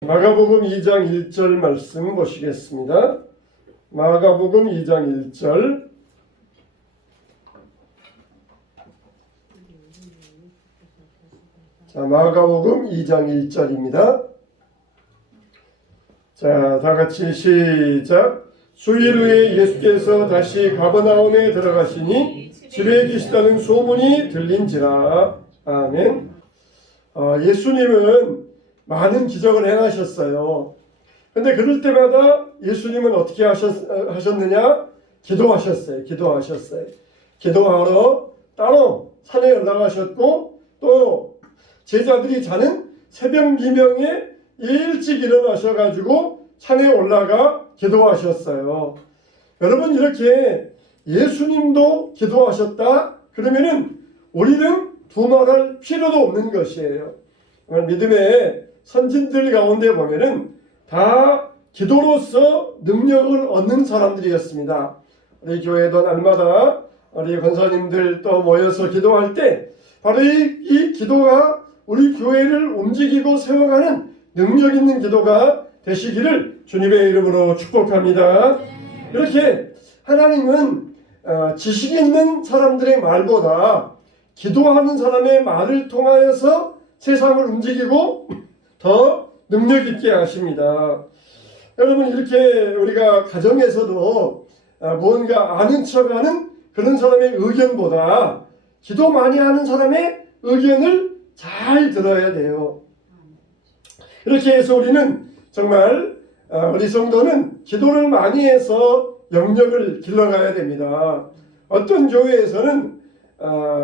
마가복음 2장 1절 말씀 보시겠습니다. 마가복음 2장 1절. 자, 마가복음 2장 1절입니다. 자, 다 같이 시작. 수일 후에 예수께서 다시 가버나움에 들어가시니 집에 계시다는 소문이 들린지라. 아멘. 예수님은 많은 기적을 행하셨어요. 근데 그럴 때마다 예수님은 어떻게 하셨느냐? 기도하셨어요. 기도하러 따로 산에 올라가셨고, 또 제자들이 자는 새벽 미명에 일찍 일어나셔가지고 산에 올라가 기도하셨어요. 여러분, 이렇게 예수님도 기도하셨다? 그러면은 우리는 두말할 필요도 없는 것이에요. 믿음의 선진들 가운데 보면은 다 기도로서 능력을 얻는 사람들이었습니다. 우리 교회도 날마다 우리 권사님들 또 모여서 기도할 때 바로 이 기도가 우리 교회를 움직이고 세워가는 능력 있는 기도가 되시기를 주님의 이름으로 축복합니다. 이렇게 하나님은 지식 있는 사람들의 말보다 기도하는 사람의 말을 통하여서 세상을 움직이고 더 능력 있게 하십니다. 여러분, 이렇게 우리가 가정에서도 무언가 아는 척하는 그런 사람의 의견보다 기도 많이 하는 사람의 의견을 잘 들어야 돼요. 이렇게 해서 우리는 정말 우리 성도는 기도를 많이 해서 영역을 길러가야 됩니다. 어떤 교회에서는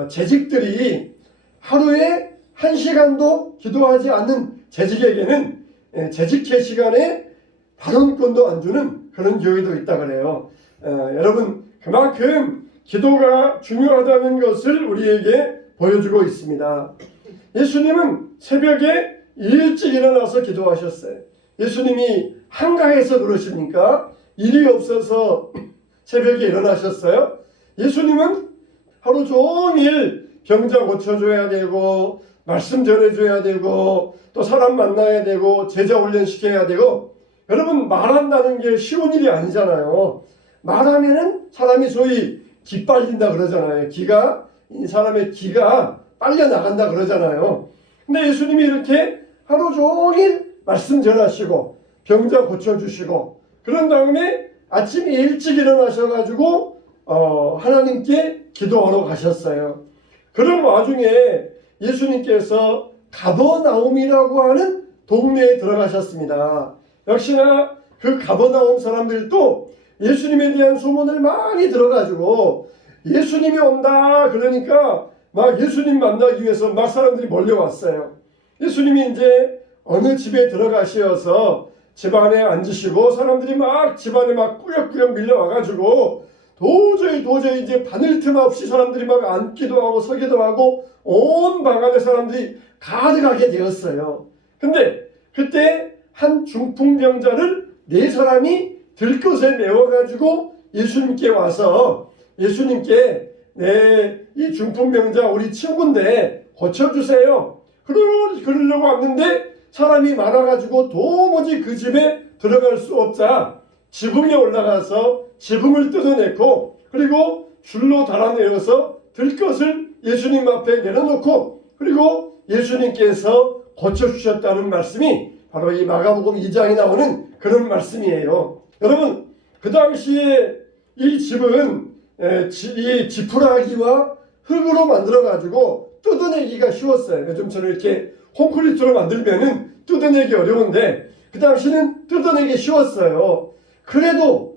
재직들이 하루에 1시간도 기도하지 않는 재직에게는 재직회 시간에 발언권도 안 주는 그런 교회도 있다 그래요. 여러분, 그만큼 기도가 중요하다는 것을 우리에게 보여주고 있습니다. 예수님은 새벽에 일찍 일어나서 기도하셨어요. 예수님이 한가해서 그러십니까? 일이 없어서 새벽에 일어나셨어요? 예수님은 하루 종일 병자 고쳐줘야 되고, 말씀 전해줘야 되고, 또 사람 만나야 되고, 제자 훈련시켜야 되고. 여러분, 말한다는 게 쉬운 일이 아니잖아요. 말하면은 사람이 소위 기 빨린다 그러잖아요. 이 사람의 기가 빨려 나간다 그러잖아요. 근데 예수님이 이렇게 하루 종일 말씀 전하시고 병자 고쳐주시고, 그런 다음에 아침에 일찍 일어나셔가지고 하나님께 기도하러 가셨어요. 그런 와중에 예수님께서 가버나움이라고 하는 동네에 들어가셨습니다. 역시나 그 가버나움 사람들도 예수님에 대한 소문을 많이 들어가지고 예수님이 온다 그러니까 막 예수님 만나기 위해서 막 사람들이 몰려왔어요. 예수님이 이제 어느 집에 들어가셔서 집안에 앉으시고 사람들이 막 집안에 막 꾸역꾸역 밀려와가지고 도저히 이제 바늘 틈 없이 사람들이 막 앉기도 하고 서기도 하고 온 방 안에 사람들이 가득하게 되었어요. 근데 그때 한 중풍병자를 4사람이 들것에 메워가지고 예수님께 와서 예수님께 이 중풍병자 우리 친구인데 고쳐주세요. 그러려고 왔는데 사람이 많아가지고 도무지 그 집에 들어갈 수 없자 지붕에 올라가서 지붕을 뜯어냈고, 그리고 줄로 달아내어서 들것을 예수님 앞에 내려놓고, 그리고 예수님께서 고쳐주셨다는 말씀이 바로 이 마가복음 2장에 나오는 그런 말씀이에요. 여러분, 그 당시에 이 집은 이 지푸라기와 흙으로 만들어가지고 뜯어내기가 쉬웠어요. 요즘처럼 이렇게 콘크리트로 만들면은 뜯어내기 어려운데 그 당시는 뜯어내기 쉬웠어요. 그래도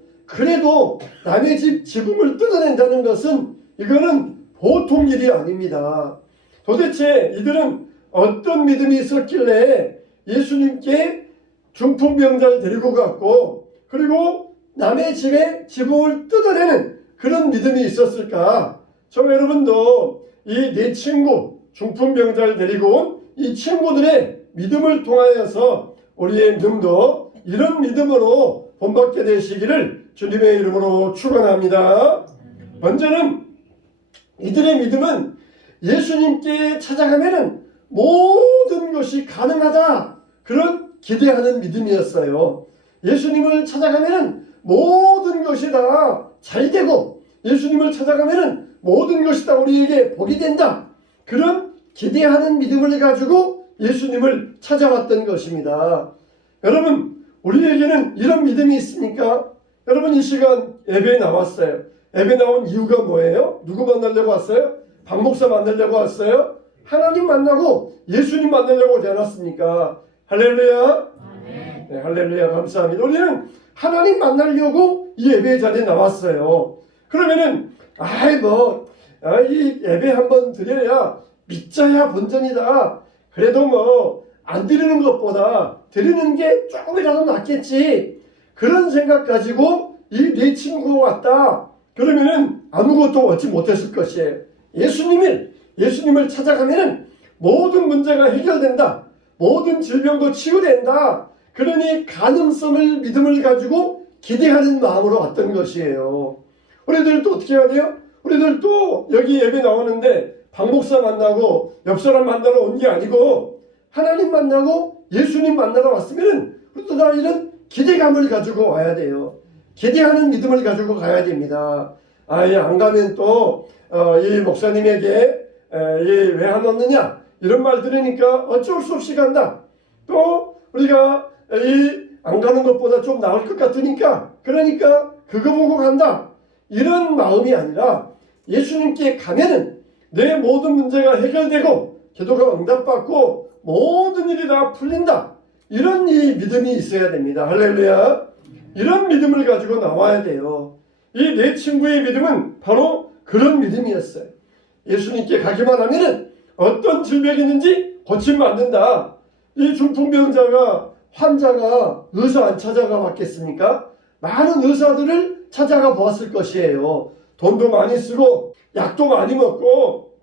남의 집 지붕을 뜯어낸다는 것은 이거는 보통 일이 아닙니다. 도대체 이들은 어떤 믿음이 있었길래 예수님께 중풍병자를 데리고 갔고, 그리고 남의 집에 지붕을 뜯어내는 그런 믿음이 있었을까? 저 여러분도 이 네 친구 중풍병자를 데리고 온 이 친구들의 믿음을 통하여서 우리의 믿음도 이런 믿음으로 본받게 되시기를 주님의 이름으로 축원합니다. 먼저는 이들의 믿음은 예수님께 찾아가면은 모든 것이 가능하다, 그런 기대하는 믿음이었어요. 예수님을 찾아가면은 모든 것이 다 잘 되고, 예수님을 찾아가면은 모든 것이 다 우리에게 복이 된다. 그런 기대하는 믿음을 가지고 예수님을 찾아왔던 것입니다. 여러분, 우리에게는 이런 믿음이 있습니까? 여러분, 이 시간 예배에 나왔어요. 예배 나온 이유가 뭐예요? 누구 만나려고 왔어요? 박 목사 만나려고 왔어요? 하나님 만나고 예수님 만나려고 오지 않았습니까? 할렐루야. 네, 할렐루야. 감사합니다. 우리는 하나님 만나려고 이 예배 자리에 나왔어요. 그러면은 이 예배 한번 드려야 믿자야 본전이다. 그래도 뭐 안 드리는 것보다 드리는 게 조금이라도 낫겠지. 그런 생각 가지고 이 내 친구가 왔다. 그러면은 아무것도 얻지 못했을 것이에요. 예수님을 찾아가면은 모든 문제가 해결된다. 모든 질병도 치유된다. 그러니 가능성을 믿음을 가지고 기대하는 마음으로 왔던 것이에요. 우리들도 어떻게 해야 돼요? 우리들도 여기 예배 나오는데 박 목사 만나고 옆 사람 만나러 온 게 아니고 하나님 만나고 예수님 만나러 왔으면 우리도 다 이런 기대감을 가지고 와야 돼요. 기대하는 믿음을 가지고 가야 됩니다. 안 가면 또 이 목사님에게 왜 안 왔느냐 이런 말 들으니까 어쩔 수 없이 간다. 또 우리가 안 가는 것보다 좀 나을 것 같으니까 그러니까 그거 보고 간다. 이런 마음이 아니라 예수님께 가면은 내 모든 문제가 해결되고 기도가 응답받고 모든 일이 다 풀린다. 이런 이 믿음이 있어야 됩니다. 할렐루야. 이런 믿음을 가지고 나와야 돼요. 이 내 친구의 믿음은 바로 그런 믿음이었어요. 예수님께 가기만 하면은 어떤 질병이 있는지 고침받는다. 이 중풍병자가 환자가 의사 안 찾아가 봤겠습니까? 많은 의사들을 찾아가 보았을 것이에요. 돈도 많이 쓰고 약도 많이 먹고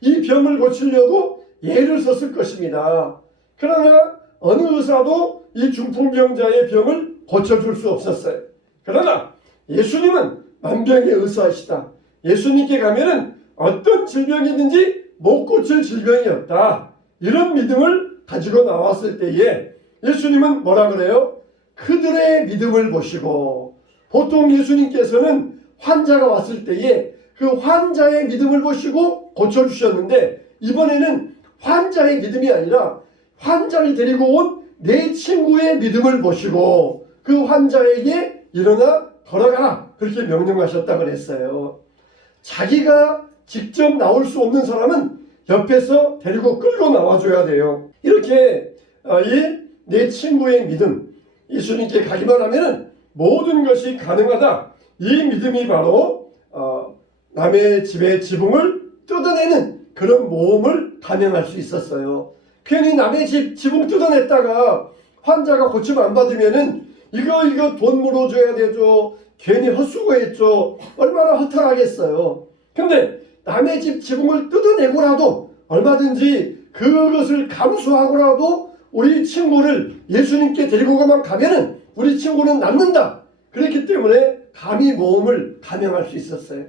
이 병을 고치려고 애를 썼을 것입니다. 그러나 어느 의사도 이 중풍병자의 병을 고쳐줄 수 없었어요. 그러나 예수님은 만병의 의사이시다. 예수님께 가면은 어떤 질병이 있는지 못 고칠 질병이 없다. 이런 믿음을 가지고 나왔을 때에 예수님은 뭐라 그래요? 그들의 믿음을 보시고, 보통 예수님께서는 환자가 왔을 때에 그 환자의 믿음을 보시고 고쳐주셨는데 이번에는 환자의 믿음이 아니라 환자를 데리고 온 내 친구의 믿음을 보시고 그 환자에게 일어나 걸어가라 그렇게 명령하셨다 그랬어요. 자기가 직접 나올 수 없는 사람은 옆에서 데리고 끌고 나와줘야 돼요. 이렇게 내 친구의 믿음, 예수님께 가기만 하면 모든 것이 가능하다. 이 믿음이 바로 남의 집의 지붕을 뜯어내는 그런 모험을 감행할 수 있었어요. 괜히 남의 집 지붕 뜯어냈다가 환자가 고침 안 받으면은 이거 돈 물어줘야 되죠. 괜히 헛수고했죠. 얼마나 허탈하겠어요. 근데 남의 집 지붕을 뜯어내고라도 얼마든지 그것을 감수하고라도 우리 친구를 예수님께 데리고 가면은 우리 친구는 낫는다. 그렇기 때문에 감히 모험을 감행할 수 있었어요.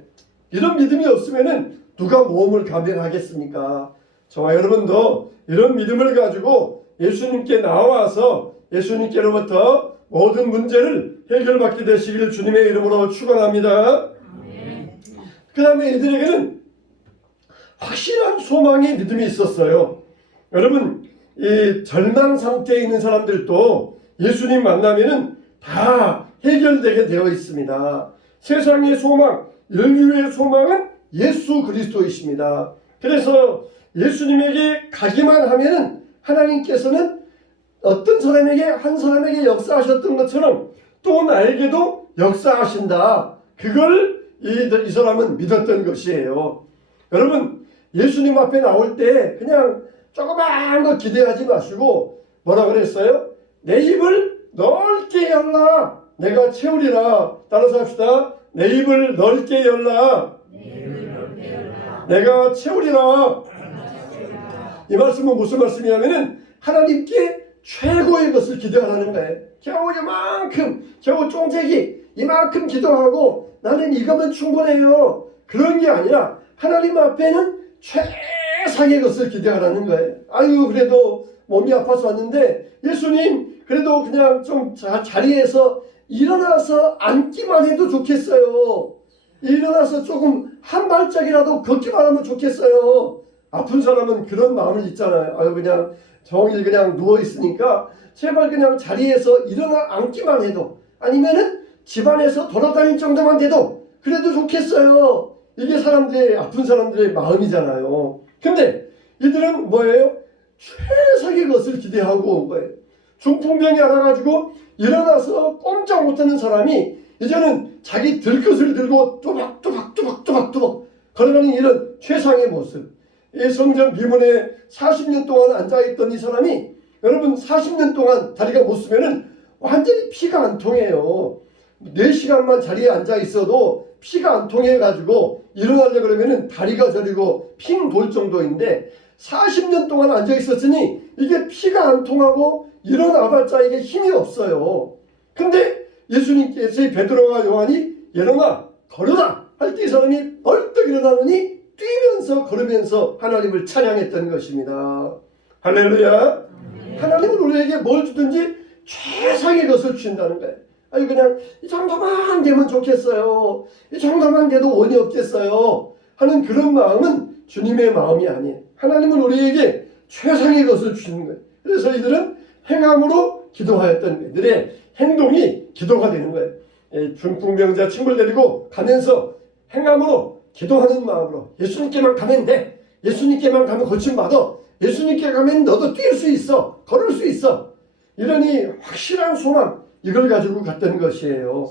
이런 믿음이 없으면은 누가 모험을 감행하겠습니까? 저와 여러분도 이런 믿음을 가지고 예수님께 나와서 예수님께로부터 모든 문제를 해결받게 되시기를 주님의 이름으로 축원합니다. 그 다음에 이들에게는 확실한 소망의 믿음이 있었어요. 여러분, 이 절망 상태에 있는 사람들도 예수님 만나면은 다 해결되게 되어 있습니다. 세상의 소망, 인류의 소망은 예수 그리스도이십니다. 그래서 예수님에게 가기만 하면은 하나님께서는 어떤 사람에게 한 사람에게 역사하셨던 것처럼 또 나에게도 역사하신다. 그걸 이 사람은 믿었던 것이에요. 여러분, 예수님 앞에 나올 때 그냥 조그마한 거 기대하지 마시고 뭐라 그랬어요? 내 입을 넓게 열라. 내가 채우리라. 따라서 합시다. 내 입을 넓게 열라. 내가 채우리라. 이 말씀은 무슨 말씀이냐면은 하나님께 최고의 것을 기도하라는 거예요. 겨우 이만큼, 겨우 쫑재기 이만큼 기도하고 나는 이거면 충분해요. 그런 게 아니라 하나님 앞에는 최상의 것을 기대하라는 거예요. 아유, 그래도 몸이 아파서 왔는데 예수님 그래도 그냥 좀 자리에서 일어나서 앉기만 해도 좋겠어요. 일어나서 조금 한 발짝이라도 걷기만 하면 좋겠어요. 아픈 사람은 그런 마음을 있잖아요. 아유 그냥 종일 그냥 누워 있으니까 제발 그냥 자리에서 일어나 앉기만 해도, 아니면은 집안에서 돌아다닐 정도만 돼도 그래도 좋겠어요. 이게 사람들의, 아픈 사람들의 마음이잖아요. 근데 이들은 뭐예요? 최상의 것을 기대하고 온 거예요. 중풍병이 알아가지고 일어나서 꼼짝 못하는 사람이 이제는 자기 들 것을 들고 또박또박 걸어가는 이런 최상의 모습. 이 성전 비문에 40년 동안 앉아있던 이 사람이, 여러분 40년 동안 다리가 못 쓰면은 완전히 피가 안 통해요. 4시간만 자리에 앉아 있어도 피가 안 통해 가지고 일어나려 그러면은 다리가 저리고 핑 돌 정도인데 40년 동안 앉아 있었으니 이게 피가 안 통하고 일어나봤자 이게 힘이 없어요. 근데 예수님께서 베드로와 요한이 일어나 걸어라 할 때 이 사람이 벌떡 일어나더니 뛰면서 걸으면서 하나님을 찬양했던 것입니다. 할렐루야. 하나님은 우리에게 뭘 주든지 최상의 것을 주신다는 거예요. 아니 그냥 이 정도만 되면 좋겠어요. 이 정도만 돼도 원이 없겠어요 하는 그런 마음은 주님의 마음이 아니에요. 하나님은 우리에게 최상의 것을 주시는 거예요. 그래서 이들은 행함으로 기도하였던 거예요. 이들의 행동이 기도가 되는 거예요. 중풍병자 친구를 데리고 가면서 행함으로 기도하는 마음으로 예수님께만 가면 돼. 예수님께만 가면 고침받아. 예수님께 가면 너도 뛸 수 있어. 걸을 수 있어. 이러니 확실한 소망, 이걸 가지고 갔던 것이에요.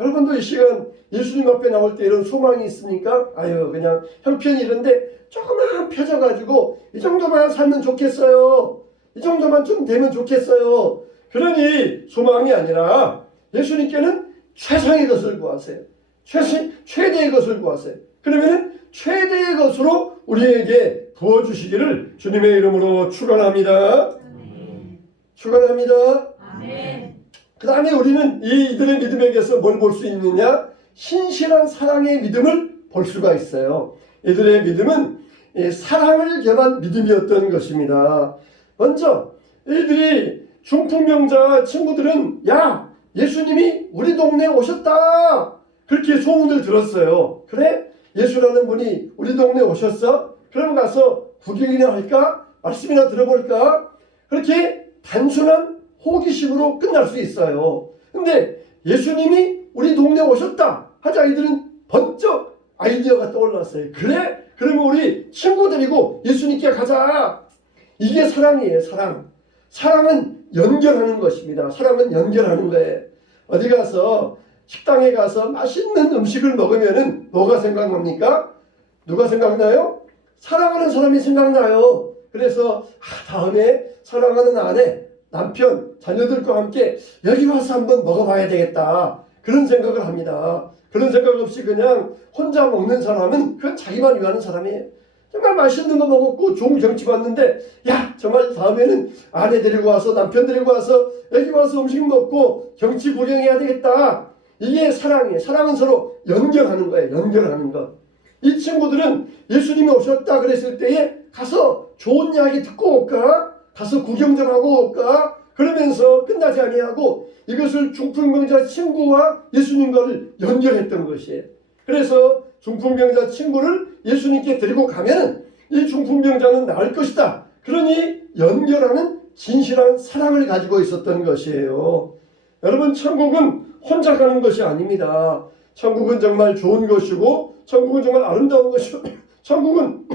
여러분도 이 시간 예수님 앞에 나올 때 이런 소망이 있습니까? 아유 그냥 형편이 이런데 조금만 펴져가지고 이 정도만 살면 좋겠어요. 이 정도만 좀 되면 좋겠어요. 그러니 소망이 아니라 예수님께는 최상의 것을 구하세요. 최대의 것을 구하세요. 그러면 최대의 것으로 우리에게 부어주시기를 주님의 이름으로 축원합니다. 축원합니다. 그 다음에 우리는 이들의 믿음에게서 뭘 볼 수 있느냐? 신실한 사랑의 믿음을 볼 수가 있어요. 이들의 믿음은 사랑을 겸한 믿음이었던 것입니다. 먼저 이들이 중풍병자 친구들은 야 예수님이 우리 동네에 오셨다 그렇게 소문을 들었어요. 그래? 예수라는 분이 우리 동네에 오셨어? 그럼 가서 구경이나 할까? 말씀이나 들어볼까? 그렇게 단순한 호기심으로 끝날 수 있어요. 근데 예수님이 우리 동네에 오셨다 하자 이들은 번쩍 아이디어가 떠올랐어요. 그래? 그러면 우리 친구 데리고 예수님께 가자. 이게 사랑이에요. 사랑. 사랑은 연결하는 것입니다. 사랑은 연결하는 거예요. 어디 가서 식당에 가서 맛있는 음식을 먹으면은 뭐가 생각납니까? 누가 생각나요? 사랑하는 사람이 생각나요. 그래서 다음에 사랑하는 아내, 남편, 자녀들과 함께 여기 와서 한번 먹어봐야 되겠다. 그런 생각을 합니다. 그런 생각 없이 그냥 혼자 먹는 사람은 그건 자기만 위하는 사람이에요. 정말 맛있는 거 먹었고 좋은 경치 봤는데 야 정말 다음에는 아내 데리고 와서 남편 데리고 와서 여기 와서 음식 먹고 경치 구경해야 되겠다. 이게 사랑이에요. 사랑은 서로 연결하는 거예요. 연결하는 것. 이 친구들은 예수님이 오셨다 그랬을 때에 가서 좋은 이야기 듣고 올까? 가서 구경 좀 하고 올까? 그러면서 끝나지 아니하고 이것을 중풍병자 친구와 예수님과를 연결했던 것이에요. 그래서 중풍병자 친구를 예수님께 데리고 가면은 이 중풍병자는 나을 것이다. 그러니 연결하는 진실한 사랑을 가지고 있었던 것이에요. 여러분 천국은 혼자 가는 것이 아닙니다. 천국은 정말 좋은 것이고 천국은 정말 아름다운 것이고 천국은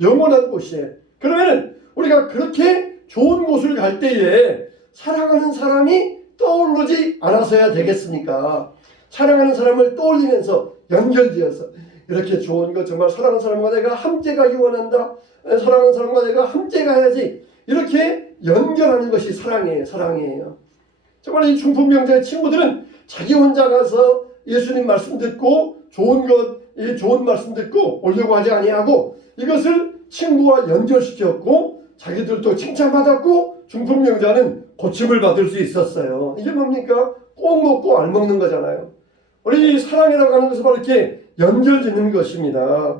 영원한 곳이에요. 그러면 우리가 그렇게 좋은 곳을 갈 때에 사랑하는 사람이 떠오르지 않아서야 되겠습니까? 사랑하는 사람을 떠올리면서 연결되어서 이렇게 좋은 것 정말 사랑하는 사람과 내가 함께 가기 원한다. 사랑하는 사람과 내가 함께 가야지. 이렇게 연결하는 것이 사랑이에요. 사랑이에요. 정말 이 중풍병자의 친구들은 자기 혼자 가서 예수님 말씀 듣고 좋은 것, 이 좋은 말씀 듣고 오려고 하지 아니하고 이것을 친구와 연결시켰고 자기들도 칭찬받았고 중풍병자는 고침을 받을 수 있었어요. 이게 뭡니까? 꼭 먹고 알 먹는 거잖아요. 우리 사랑이라고 하는 것은 바로 이렇게 연결되는 것입니다.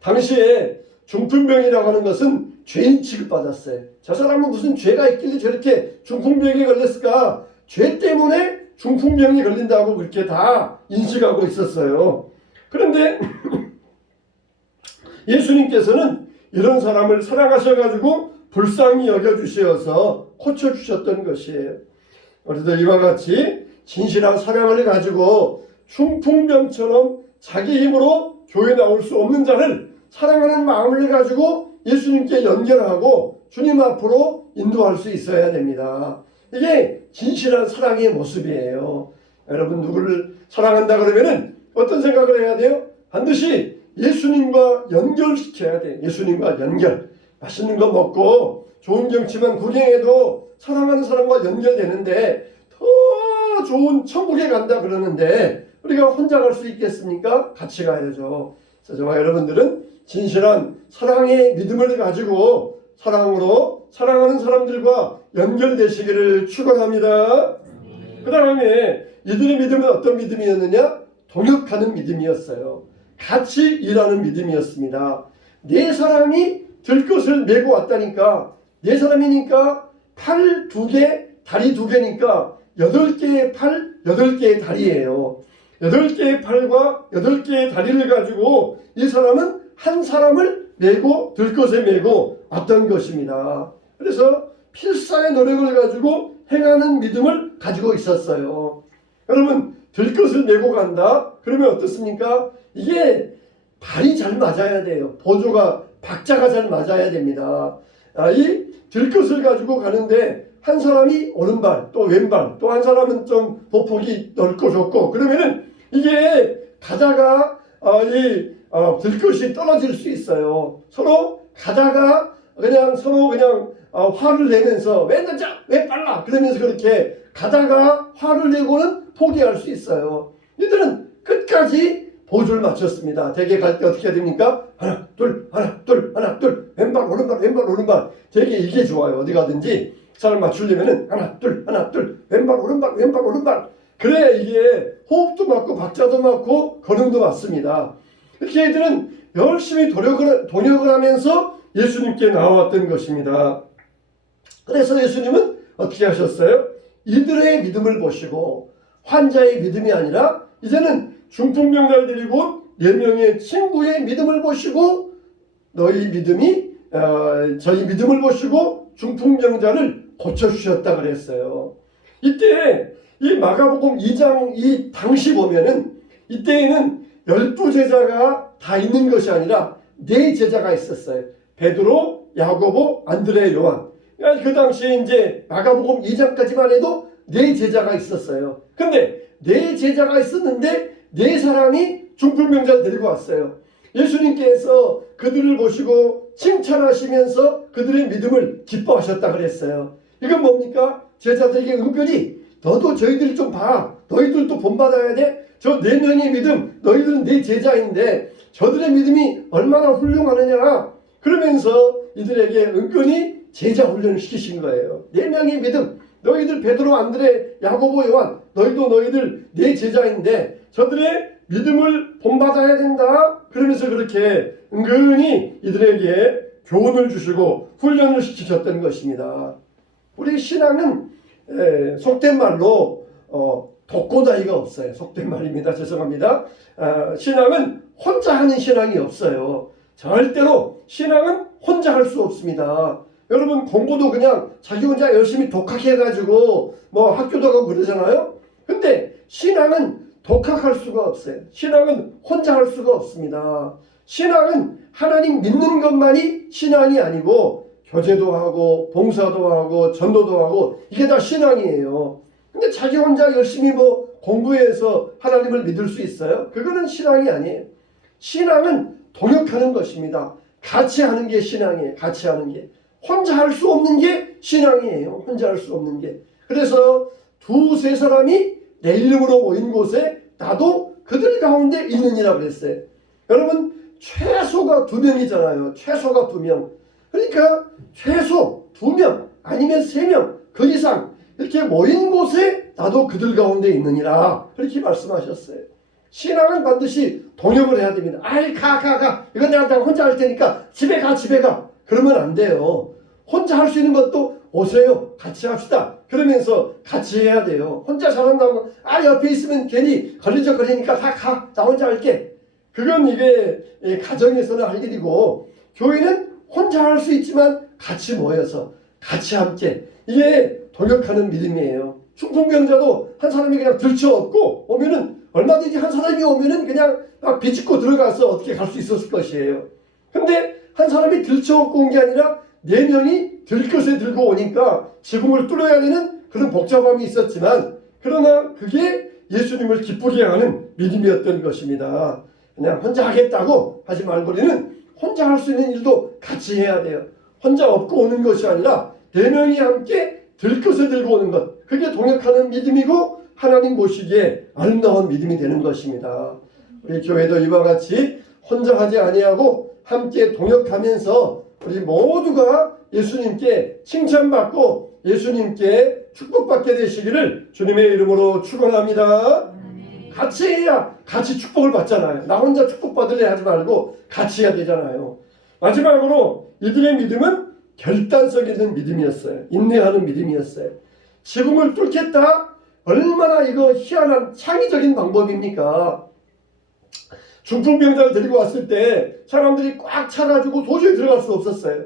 당시에 중풍병이라고 하는 것은 죄인 취급받았어요. 저 사람은 무슨 죄가 있길래 저렇게 중풍병에 걸렸을까? 죄 때문에 중풍병이 걸린다고 그렇게 다 인식하고 있었어요. 그런데 예수님께서는 이런 사람을 사랑하셔가지고 불쌍히 여겨주셔서 고쳐주셨던 것이에요. 우리도 이와 같이 진실한 사랑을 가지고 중풍병처럼 자기 힘으로 교회 나올 수 없는 자를 사랑하는 마음을 가지고 예수님께 연결하고 주님 앞으로 인도할 수 있어야 됩니다. 이게 진실한 사랑의 모습이에요. 여러분 누구를 사랑한다 그러면은 어떤 생각을 해야 돼요? 반드시 예수님과 연결시켜야 돼. 예수님과 연결. 맛있는 거 먹고 좋은 경치만 구경해도 사랑하는 사람과 연결되는데 더 좋은 천국에 간다 그러는데 우리가 혼자 갈 수 있겠습니까? 같이 가야죠. 그래서 저와 여러분들은 진실한 사랑의 믿음을 가지고 사랑으로 사랑하는 사람들과 연결되시기를 축원합니다. 그 다음에 이들의 믿음은 어떤 믿음이었느냐? 동역하는 믿음이었어요. 같이 일하는 믿음이었습니다. 네 사람이 들것을 메고 왔다니까, 네 사람이니까 팔 2개, 다리 2개니까 8개의 팔, 8개의 다리예요. 8개의 팔과 8개의 다리를 가지고 이 사람은 한 사람을 메고 들것에 메고 왔던 것입니다. 그래서 필사의 노력을 가지고 행하는 믿음을 가지고 있었어요. 여러분 들것을 메고 간다? 그러면 어떻습니까? 이게 발이 잘 맞아야 돼요. 보조가 박자가 잘 맞아야 됩니다. 이 들것을 가지고 가는데 한 사람이 오른발 또 왼발 또 한 사람은 좀 보폭이 넓고 좁고 그러면은 이게 가다가 들것이 떨어질 수 있어요. 서로 가다가 서로 화를 내면서 왜 늦어? 왜 빨라? 그러면서 그렇게 가다가 화를 내고는 포기할 수 있어요. 이들은 끝까지 보조를 맞췄습니다. 대개 갈 때 어떻게 해야 됩니까? 하나 둘 하나 둘 하나 둘 왼발 오른발 왼발 오른발. 대개 이게 좋아요. 어디 가든지 사람 맞추려면은 하나 둘 왼발 오른발 왼발 오른발. 그래야 이게 호흡도 맞고 박자도 맞고 걸음도 맞습니다. 이렇게 애들은 열심히 동역을 하면서 예수님께 나와왔던 것입니다. 그래서 예수님은 어떻게 하셨어요? 이들의 믿음을 보시고 환자의 믿음이 아니라 이제는 중풍병자를 고 4명의 친구의 믿음을 보시고 저희 믿음을 보시고 중풍병자를 고쳐주셨다 그랬어요. 이때 이 마가복음 2장 이 당시 보면은 이때에는 12제자가 다 있는 것이 아니라 4제자가 있었어요. 베드로, 야고보, 안드레, 요한. 그 당시에 이제 마가복음 2장까지만 해도 4제자가 있었어요. 근데 4제자가 있었는데 4사람이 중풍병자를 데리고 왔어요. 예수님께서 그들을 보시고 칭찬하시면서 그들의 믿음을 기뻐하셨다 그랬어요. 이건 뭡니까? 제자들에게 은근히 너도 저희들 좀 봐. 너희들도 본받아야 돼. 저 4명의 믿음, 너희들은 내 제자인데 저들의 믿음이 얼마나 훌륭하느냐. 그러면서 이들에게 은근히 제자 훈련을 시키신 거예요. 4명의 믿음, 너희들 베드로, 안드레, 야고보, 요한, 너희들 내 제자인데 저들의 믿음을 본받아야 된다. 그러면서 그렇게 은근히 이들에게 교훈을 주시고 훈련을 시키셨던 것입니다. 우리 신앙은 속된 말로 독고다이가 없어요. 속된 말입니다. 죄송합니다. 신앙은 혼자 하는 신앙이 없어요. 절대로 신앙은 혼자 할 수 없습니다. 여러분 공부도 그냥 자기 혼자 열심히 독학해가지고 뭐 학교도 가고 그러잖아요. 근데 신앙은 독학할 수가 없어요. 신앙은 혼자 할 수가 없습니다. 신앙은 하나님 믿는 것만이 신앙이 아니고 교제도 하고 봉사도 하고 전도도 하고 이게 다 신앙이에요. 근데 자기 혼자 열심히 뭐 공부해서 하나님을 믿을 수 있어요? 그거는 신앙이 아니에요. 신앙은 동역하는 것입니다. 같이 하는 게 신앙이에요. 같이 하는 게. 혼자 할 수 없는 게 신앙이에요. 혼자 할 수 없는 게. 그래서 2-3 사람이 내 이름으로 모인 곳에 나도 그들 가운데 있느니라 그랬어요. 여러분 최소가 2명이잖아요. 최소가 2명. 그러니까 최소 2명 아니면 3명 그 이상 이렇게 모인 곳에 나도 그들 가운데 있느니라 그렇게 말씀하셨어요. 신앙은 반드시 동역을 해야 됩니다. 아이 가. 이건 내가 혼자 할 테니까 집에 가. 그러면 안 돼요. 혼자 할 수 있는 것도 오세요. 같이 합시다. 그러면서 같이 해야 돼요. 혼자 잘한다고 옆에 있으면 괜히 걸리적거리니까 다 가. 나 혼자 할게. 그건 이게 가정에서는 할 일이고 교회는 혼자 할 수 있지만 같이 모여서 같이 함께 이게 동역하는 믿음이에요. 중풍병자도 한 사람이 그냥 들쳐업고 오면은 얼마든지 한 사람이 오면은 그냥 막 비집고 들어가서 어떻게 갈 수 있었을 것이에요. 근데 한 사람이 들쳐업고 온 게 아니라 4명이 들것에 들고 오니까 지붕을 뚫어야 되는 그런 복잡함이 있었지만 그러나 그게 예수님을 기쁘게 하는 믿음이었던 것입니다. 그냥 혼자 하겠다고 하지 말고 우리는 혼자 할 수 있는 일도 같이 해야 돼요. 혼자 업고 오는 것이 아니라 4명이 함께 들것을 들고 오는 것. 그게 동역하는 믿음이고 하나님 보시기에 아름다운 믿음이 되는 것입니다. 우리 교회도 이와 같이 혼자 하지 아니하고 함께 동역하면서 우리 모두가 예수님께 칭찬받고 예수님께 축복받게 되시기를 주님의 이름으로 축원합니다. 같이 해야 같이 축복을 받잖아요. 나 혼자 축복받으려 하지 말고 같이 해야 되잖아요. 마지막으로 이들의 믿음은 결단력 있는 믿음이었어요. 인내하는 믿음이었어요. 지붕을 뚫겠다? 얼마나 이거 희한한 창의적인 방법입니까? 중풍병자를 데리고 왔을 때 사람들이 꽉 차가지고 도저히 들어갈 수 없었어요.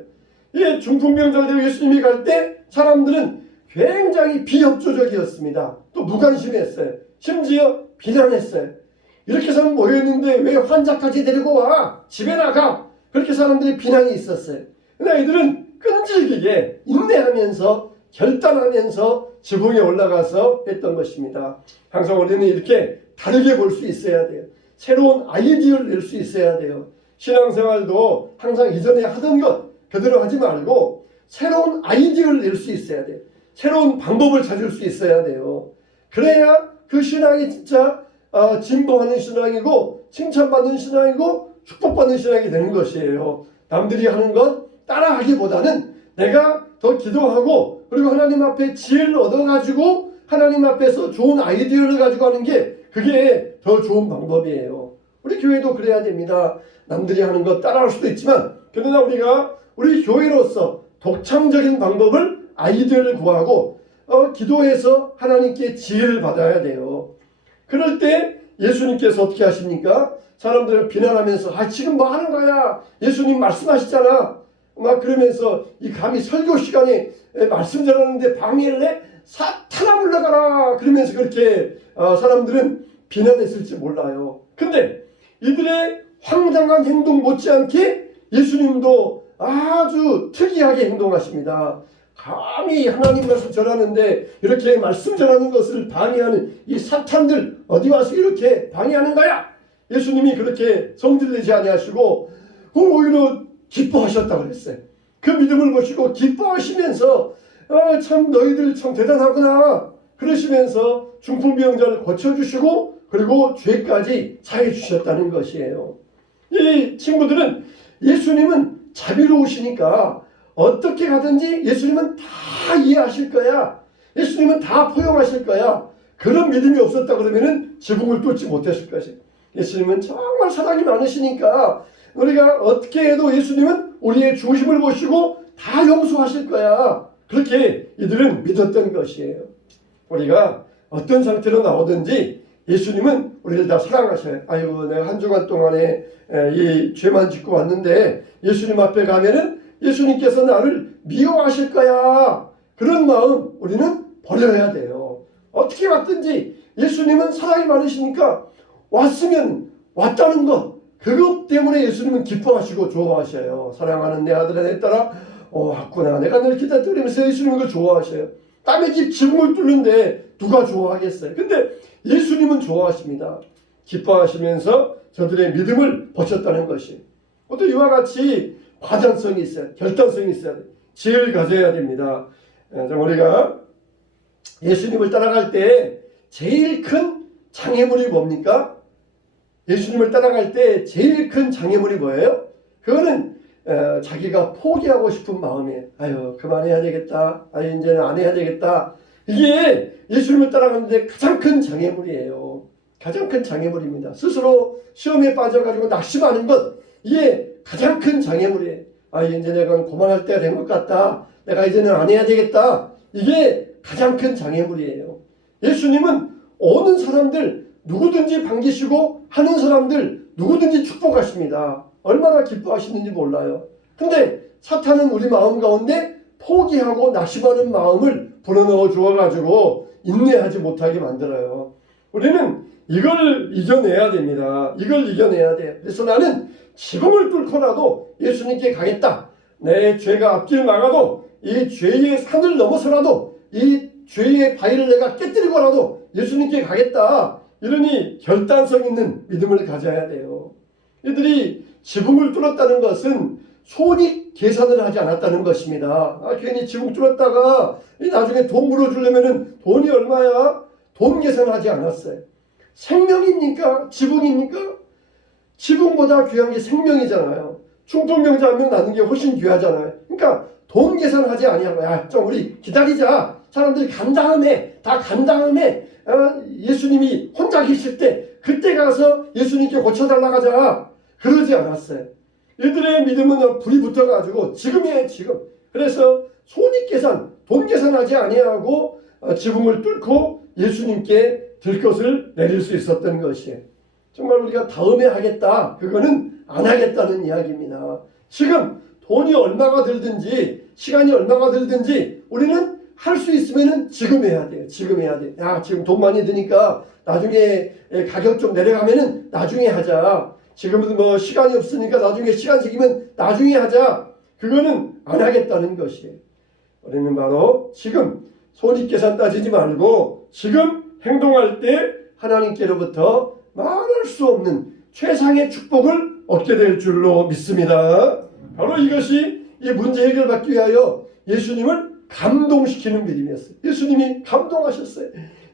이 중풍병자를 데리고 예수님이 갈 때 사람들은 굉장히 비협조적이었습니다. 또 무관심했어요. 심지어 비난했어요. 이렇게 사람 모여있는데 왜 환자까지 데리고 와? 집에 나가! 그렇게 사람들이 비난이 있었어요. 근데 이들은 끈질기게 인내하면서 결단하면서 지붕에 올라가서 했던 것입니다. 항상 우리는 이렇게 다르게 볼 수 있어야 돼요. 새로운 아이디어를 낼 수 있어야 돼요. 신앙생활도 항상 이전에 하던 것 그대로 하지 말고 새로운 아이디어를 낼 수 있어야 돼요. 새로운 방법을 찾을 수 있어야 돼요. 그래야 그 신앙이 진짜 진보하는 신앙이고 칭찬받는 신앙이고 축복받는 신앙이 되는 것이에요. 남들이 하는 것 따라하기보다는 내가 더 기도하고 그리고 하나님 앞에 지혜를 얻어가지고 하나님 앞에서 좋은 아이디어를 가지고 하는 게 그게 더 좋은 방법이에요. 우리 교회도 그래야 됩니다. 남들이 하는 것 따라할 수도 있지만 그러나 우리가 우리 교회로서 독창적인 방법을 아이디어를 구하고 기도해서 하나님께 지혜를 받아야 돼요. 그럴 때 예수님께서 어떻게 하십니까? 사람들을 비난하면서 지금 뭐 하는 거야? 예수님 말씀하시잖아. 막 그러면서 이 감히 설교 시간에 말씀 전하는데 방해를 해? 사탄아 물러가라! 그러면서 그렇게 사람들은 비난했을지 몰라요. 근데 이들의 황당한 행동 못지않게 예수님도 아주 특이하게 행동하십니다. 감히 하나님 말씀 전하는데 이렇게 말씀 전하는 것을 방해하는 이 사탄들 어디 와서 이렇게 방해하는 거야? 예수님이 그렇게 성질내지 아니하시고 오히려 기뻐하셨다고 그랬어요. 그 믿음을 보시고 기뻐하시면서 참 너희들 참 대단하구나 그러시면서 중풍병자를 고쳐주시고 그리고 죄까지 사해 주셨다는 것이에요. 이 친구들은 예수님은 자비로우시니까 어떻게 가든지 예수님은 다 이해하실 거야. 예수님은 다 포용하실 거야. 그런 믿음이 없었다 그러면은 지붕을 뚫지 못했을 것이에요. 예수님은 정말 사랑이 많으시니까 우리가 어떻게 해도 예수님은 우리의 중심을 보시고 다 용서하실 거야. 그렇게 이들은 믿었던 것이에요. 우리가 어떤 상태로 나오든지 예수님은 우리를 다 사랑하셔요. 아이고 내가 한 주간 동안에 이 죄만 짓고 왔는데 예수님 앞에 가면은 예수님께서 나를 미워하실 거야. 그런 마음 우리는 버려야 돼요. 어떻게 왔든지 예수님은 사랑이 많으시니까 왔으면 왔다는 것 그것 때문에 예수님은 기뻐하시고 좋아하셔요. 사랑하는 내 아들아 내 딸아 왔구나. 내가 늘 기다리면서 예수님은 그걸 좋아하셔요. 남의 집 지붕을 뚫는데 누가 좋아하겠어요. 근데 예수님은 좋아하십니다. 기뻐하시면서 저들의 믿음을 보셨다는 것이 또 이와 같이 과장성이 있어요. 결단성이 있어야 돼요. 지혜를 가져야 됩니다. 우리가 예수님을 따라갈 때 제일 큰 장애물이 뭡니까? 예수님을 따라갈 때 제일 큰 장애물이 뭐예요? 그거는 자기가 포기하고 싶은 마음이에요. 아유 그만해야 되겠다. 아유 이제는 안 해야 되겠다. 이게 예수님을 따라가는데 가장 큰 장애물이에요. 가장 큰 장애물입니다. 스스로 시험에 빠져가지고 낙심하는 것, 이게 가장 큰 장애물이에요. 아, 이제 내가 그만할 때가 된 것 같다. 내가 이제는 안 해야 되겠다. 이게 가장 큰 장애물이에요. 예수님은 오는 사람들 누구든지 반기시고 하는 사람들 누구든지 축복하십니다. 얼마나 기뻐하시는지 몰라요. 근데 사탄은 우리 마음 가운데 포기하고 낙심하는 마음을 불어넣어 주어가지고 인내하지 못하게 만들어요. 우리는 이걸 이겨내야 됩니다. 이걸 이겨내야 돼요. 그래서 나는 지붕을 뚫고라도 예수님께 가겠다. 내 죄가 앞길 막아도 이 죄의 산을 넘어서라도 이 죄의 바위를 내가 깨뜨리고라도 예수님께 가겠다. 이러니 결단성 있는 믿음을 가져야 돼요. 이들이 지붕을 뚫었다는 것은 손익 계산을 하지 않았다는 것입니다. 괜히 지붕 뚫었다가 나중에 돈 물어주려면 돈이 얼마야? 돈 계산하지 않았어요. 생명입니까? 지붕입니까? 지붕보다 귀한 게 생명이잖아요. 충동병자 한 명 낳는 게 훨씬 귀하잖아요. 그러니까 돈 계산하지 아니하고, 야, 좀 우리 기다리자. 사람들이 간 다음에, 다 간 다음에 예수님이 혼자 계실 때 그때 가서 예수님께 고쳐달라고 하자. 그러지 않았어요. 이들의 믿음은 불이 붙어가지고 지금이에요, 지금. 그래서 손익계산, 돈 계산하지 아니하고 지붕을 뚫고 예수님께 들것을 내릴 수 있었던 것이에요. 정말 우리가 다음에 하겠다, 그거는 안 하겠다는 이야기입니다. 지금 돈이 얼마가 들든지 시간이 얼마가 들든지 우리는 할 수 있으면 지금 해야 돼요. 지금 해야 돼요. 야, 지금 돈 많이 드니까 나중에 가격 좀 내려가면은 나중에 하자. 지금은 뭐 시간이 없으니까 나중에 시간 생기면 나중에 하자. 그거는 안 하겠다는 것이에요. 우리는 바로 지금 손익계산 따지지 말고 지금 행동할 때 하나님께로부터 말할 수 없는 최상의 축복을 얻게 될 줄로 믿습니다. 바로 이것이 이 문제 해결받기 위하여 예수님을 감동시키는 믿음이었어요. 예수님이 감동하셨어요.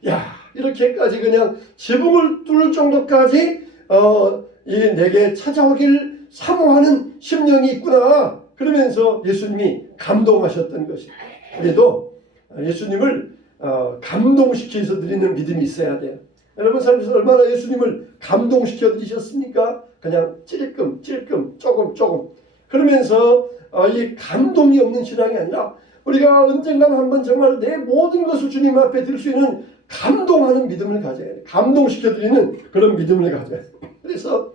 야, 이렇게까지 그냥 지붕을 뚫을 정도까지 내게 찾아오길 사모하는 심령이 있구나. 그러면서 예수님이 감동하셨던 것이에요. 우리도 예수님을 감동시켜서 드리는 믿음이 있어야 돼요. 여러분 삶에서 얼마나 예수님을 감동시켜 드리셨습니까? 그냥 찔끔 조금 그러면서 이 감동이 없는 신앙이 아니라 우리가 언젠가 한번 정말 내 모든 것을 주님 앞에 들 수 있는 감동하는 믿음을 가져야 돼요. 감동시켜 드리는 그런 믿음을 가져야 돼요. 그래서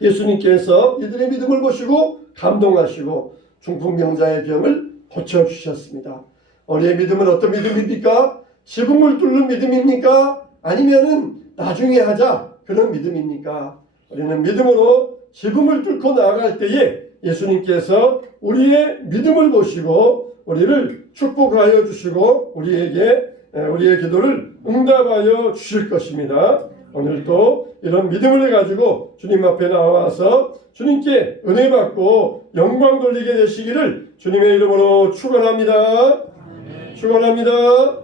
예수님께서 이들의 믿음을 보시고 감동하시고 중풍병자의 병을 고쳐주셨습니다. 우리의 믿음은 어떤 믿음입니까? 지붕을 뚫는 믿음입니까? 아니면은 나중에 하자 그런 믿음입니까? 우리는 믿음으로 지붕을 뚫고 나아갈 때에 예수님께서 우리의 믿음을 보시고 우리를 축복하여 주시고 우리의 기도를 응답하여 주실 것입니다. 오늘도 이런 믿음을 가지고 주님 앞에 나와서 주님께 은혜 받고 영광 돌리게 되시기를 주님의 이름으로 축원합니다. 축원합니다.